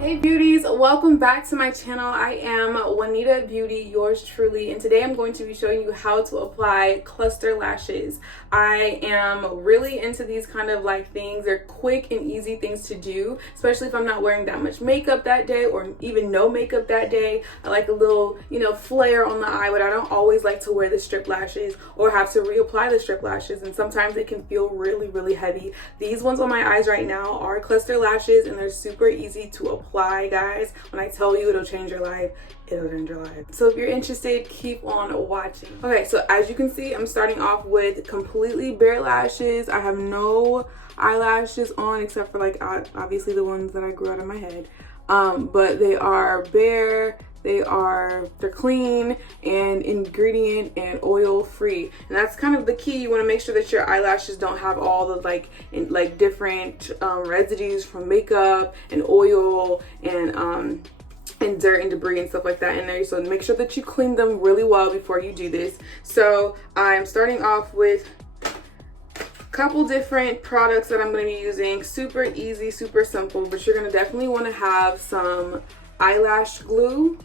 Hey beauties, welcome back to my channel. I am Juanita Beauty, yours truly, and today I'm going to be showing you how to apply cluster lashes. I am really into these kind of like things. They're quick and easy things to do, especially if I'm not wearing that much makeup that day or even no makeup that day. I like a little, flare on the eye, but I don't always like to wear the strip lashes or have to reapply the strip lashes, and sometimes it can feel really heavy. These ones on my eyes right now are cluster lashes, and they're super easy to apply, guys. When I tell you it'll change your life, it'll change your life. So if you're interested, keep on watching. Okay, so as you can see, I'm starting off with completely bare lashes. I have no eyelashes on except for like obviously the ones that I grew out of my head, but they are bare. They're clean and ingredient and oil free, and that's kind of the key. You want to make sure that your eyelashes don't have all the different residues from makeup and oil and dirt and debris and stuff like that in there. So make sure that you clean them really well before you do this. So I'm starting off with a couple different products that I'm going to be using. Super easy, super simple, but you're going to definitely want to have some eyelash glue.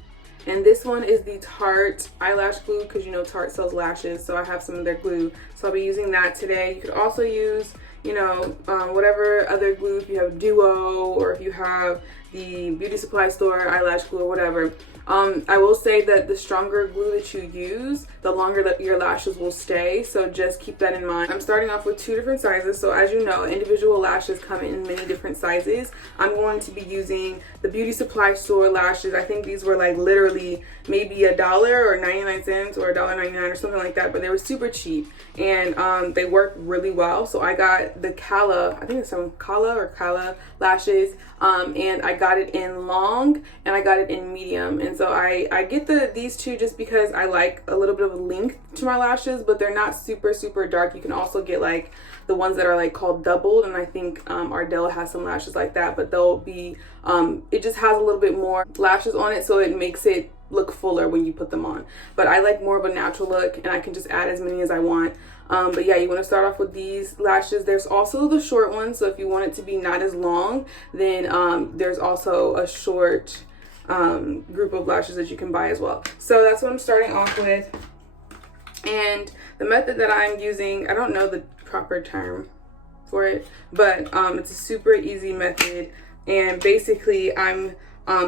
And this one is the Tarte eyelash glue, because Tarte sells lashes, so I have some of their glue, so I'll be using that today. You could also use whatever other glue, if you have Duo or if you have the beauty supply store eyelash glue or whatever. I will say that the stronger glue that you use, the longer that your lashes will stay, so just keep that in mind. I'm starting off with 2 different sizes, so as you know, individual lashes come in many different sizes. I'm going to be using the beauty supply store lashes. I think these were like literally maybe $1 or 99 cents or $1.99 or something like that, but they were super cheap and they work really well. So I got the Cala, I think it's some Cala lashes, and I got it in long and I got it in medium. And so I get these two just because I like a little bit of length to my lashes, but they're not super dark. You can also get like the ones that are like called doubled, and I think Ardell has some lashes like that, but they'll be it just has a little bit more lashes on it, so it makes it look fuller when you put them on. But I like more of a natural look, and I can just add as many as I want. But yeah, you want to start off with these lashes. There's also the short ones, so if you want it to be not as long, then there's also a short group of lashes that you can buy as well. So that's what I'm starting off with. And the method that I'm using, I don't know the proper term for it, but it's a super easy method. And basically I'm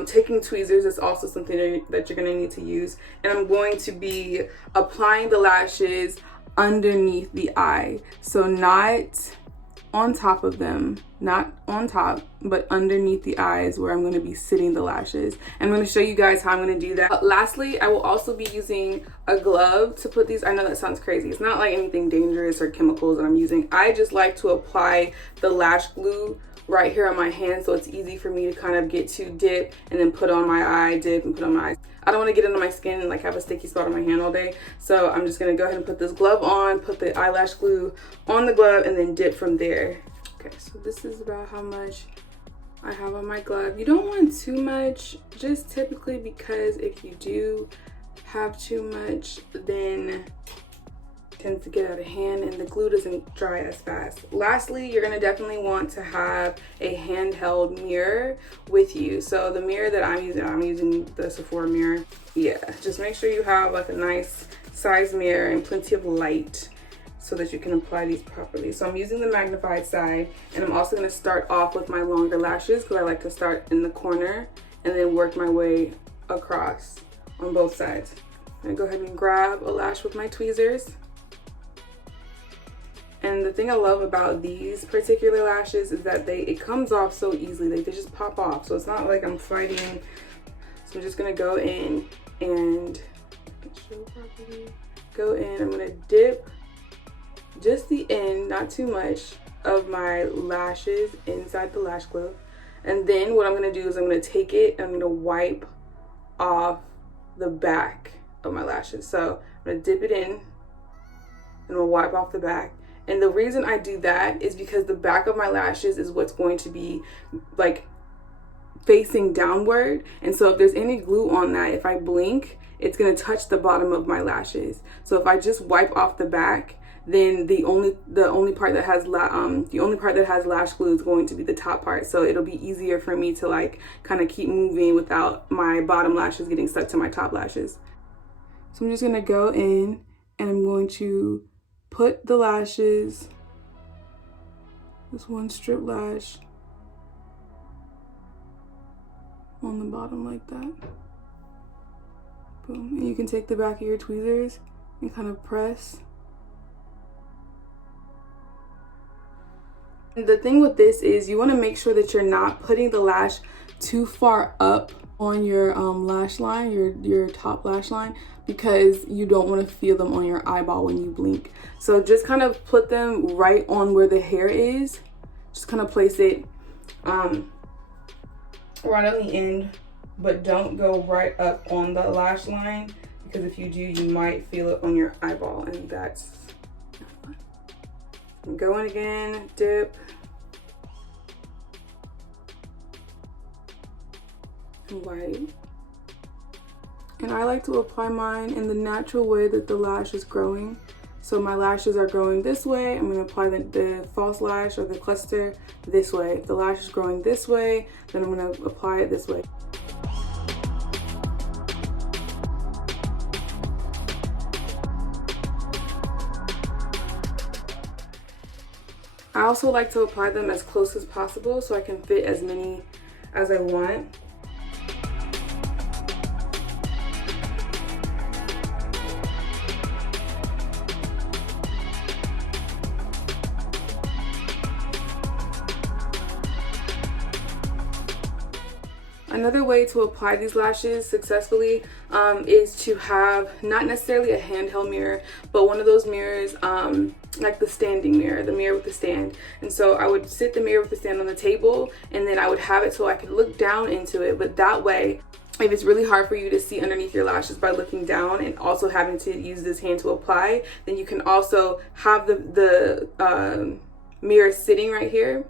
taking tweezers. It's also something that you're going to need to use, and I'm going to be applying the lashes underneath the eye, so not on top of them, not on top, but underneath the eyes where I'm going to be sitting the lashes. I'm going to show you guys how I'm going to do that. Lastly, I will also be using a glove to put these. I know that sounds crazy. It's not like anything dangerous or chemicals that I'm using. I just like to apply the lash glue right here on my hand, so it's easy for me to kind of get to dip and then put on my eye, dip and put on my eyes. I don't want to get into my skin and like have a sticky spot on my hand all day, so I'm just gonna go ahead and put this glove on, put the eyelash glue on the glove, and then dip from there. Okay, so this is about how much I have on my glove. You don't want too much, just typically, because if you do have too much, then tends to get out of hand and the glue doesn't dry as fast. Lastly, you're gonna definitely want to have a handheld mirror with you. So the mirror that I'm using the Sephora mirror. Yeah, just make sure you have like a nice size mirror and plenty of light so that you can apply these properly. So I'm using the magnified side, and I'm also gonna start off with my longer lashes because I like to start in the corner and then work my way across on both sides. I'm gonna go ahead and grab a lash with my tweezers. And the thing I love about these particular lashes is that it comes off so easily. Like, they just pop off. So it's not like I'm fighting. So I'm just gonna go in and I'm gonna dip just the end, not too much, of my lashes inside the lash glue. And then what I'm gonna do is I'm gonna take it and I'm gonna wipe off the back of my lashes. So I'm gonna dip it in and I'm gonna wipe off the back. And the reason I do that is because the back of my lashes is what's going to be like facing downward. And so if there's any glue on that, if I blink, it's gonna touch the bottom of my lashes. So if I just wipe off the back, then the only part that has lash glue is going to be the top part. So it'll be easier for me to like kind of keep moving without my bottom lashes getting stuck to my top lashes. So I'm just gonna go in and I'm going to put the lashes, this one strip lash, on the bottom like that. Boom. And you can take the back of your tweezers and kind of press. And the thing with this is you want to make sure that you're not putting the lash too far up on your lash line, your top lash line, because you don't want to feel them on your eyeball when you blink. So just kind of put them right on where the hair is. Just kind of place it right on the end, but don't go right up on the lash line, because if you do, you might feel it on your eyeball, and that's not fun. I'm going again, dip, and wipe. And I like to apply mine in the natural way that the lash is growing. So my lashes are growing this way, I'm going to apply the false lash or the cluster this way. If the lash is growing this way, then I'm going to apply it this way. I also like to apply them as close as possible so I can fit as many as I want. Another way to apply these lashes successfully is to have not necessarily a handheld mirror, but one of those mirrors like the standing mirror, the mirror with the stand. And so I would sit the mirror with the stand on the table, and then I would have it so I could look down into it. But that way, if it's really hard for you to see underneath your lashes by looking down and also having to use this hand to apply, then you can also have the mirror sitting right here,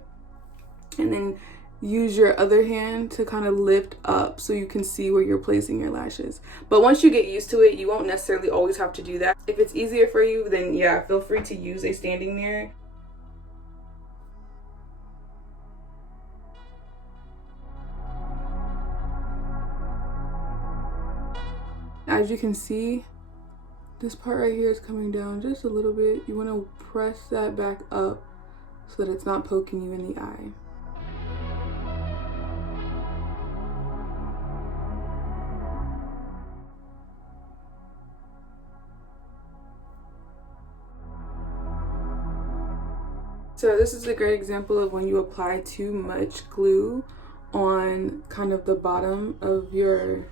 and then use your other hand to kind of lift up so you can see where you're placing your lashes. But once you get used to it, you won't necessarily always have to do that. If it's easier for you, then yeah, feel free to use a standing mirror. As you can see, this part right here is coming down just a little bit. You want to press that back up so that it's not poking you in the eye. So this is a great example of when you apply too much glue on kind of the bottom of your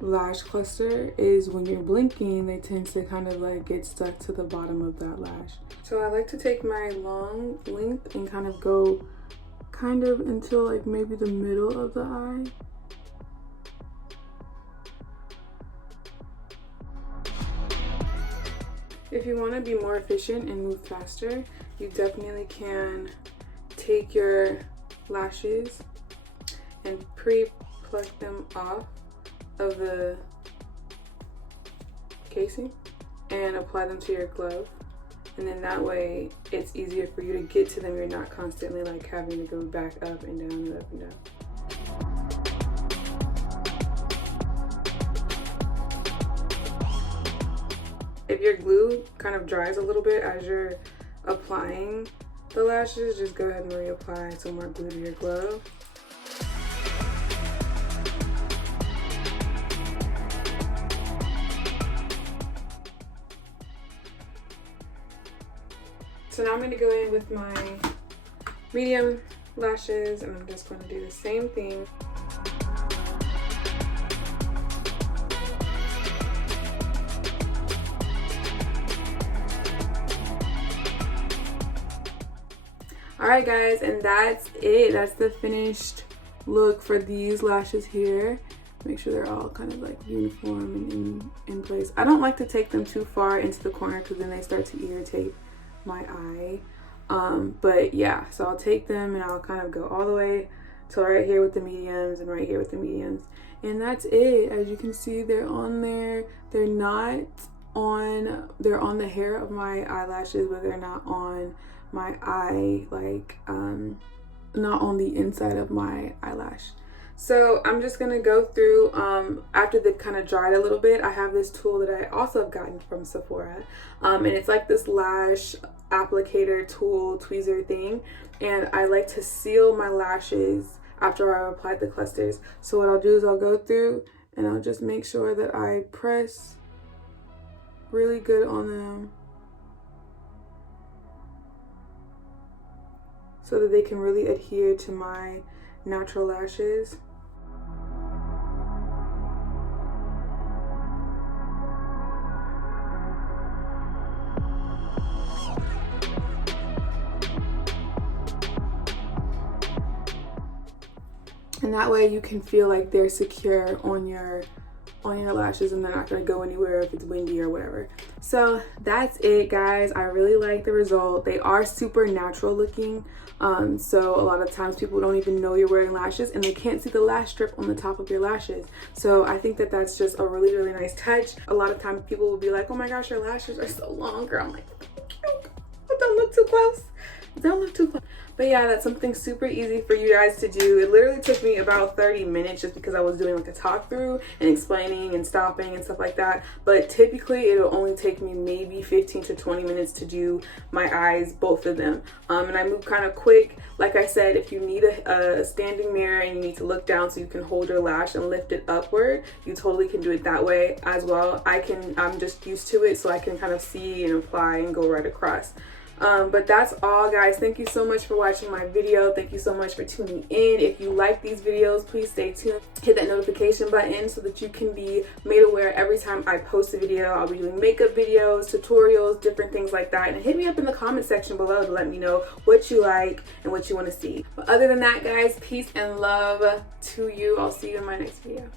lash cluster, is when you're blinking, they tend to kind of like get stuck to the bottom of that lash. So I like to take my long length and kind of go kind of until like maybe the middle of the eye. If you want to be more efficient and move faster, you definitely can take your lashes and pre-pluck them off of the casing and apply them to your glove. And then that way it's easier for you to get to them. You're not constantly like having to go back up and down and up and down. If your glue kind of dries a little bit as you're applying the lashes, just go ahead and reapply some more glue to your glove. So now I'm going to go in with my medium lashes, and I'm just going to do the same thing. Alright guys, and that's it. That's the finished look for these lashes here. Make sure they're all kind of like uniform and in place. I don't like to take them too far into the corner because then they start to irritate my eye. But yeah, so I'll take them and I'll kind of go all the way to right here with the mediums and right here with the mediums. And that's it. As you can see, they're on there. They're not they're on the hair of my eyelashes, but they're not on my eye, like not on the inside of my eyelash. So I'm just gonna go through, after they've kind of dried a little bit, I have this tool that I also have gotten from Sephora, and it's like this lash applicator tool, tweezer thing, and I like to seal my lashes after I applied the clusters. So what I'll do is I'll go through and I'll just make sure that I press really good on them so that they can really adhere to my natural lashes. And that way you can feel like they're secure on your lashes and they're not going to go anywhere if it's windy or whatever. So that's it, guys. I really like the result. They are super natural looking, so a lot of times people don't even know you're wearing lashes and they can't see the lash strip on the top of your lashes. So I think that that's just a really, really nice touch. A lot of times people will be like, oh my gosh, your lashes are so long, girl. I'm like, cute. Don't look too close. Don't look too close. But yeah, that's something super easy for you guys to do. It literally took me about 30 minutes just because I was doing like a talk through and explaining and stopping and stuff like that. But typically it'll only take me maybe 15 to 20 minutes to do my eyes, both of them. And I move kind of quick. Like I said, if you need a standing mirror and you need to look down so you can hold your lash and lift it upward, you totally can do it that way as well. I'm just used to it, so I can kind of see and apply and go right across. But that's all, guys. Thank you so much for watching my video. Thank you so much for tuning in. If you like these videos, please stay tuned. Hit that notification button so that you can be made aware every time I post a video. I'll be doing makeup videos, tutorials, different things like that. And hit me up in the comment section below to let me know what you like and what you want to see. But other than that, guys, peace and love to you. I'll see you in my next video.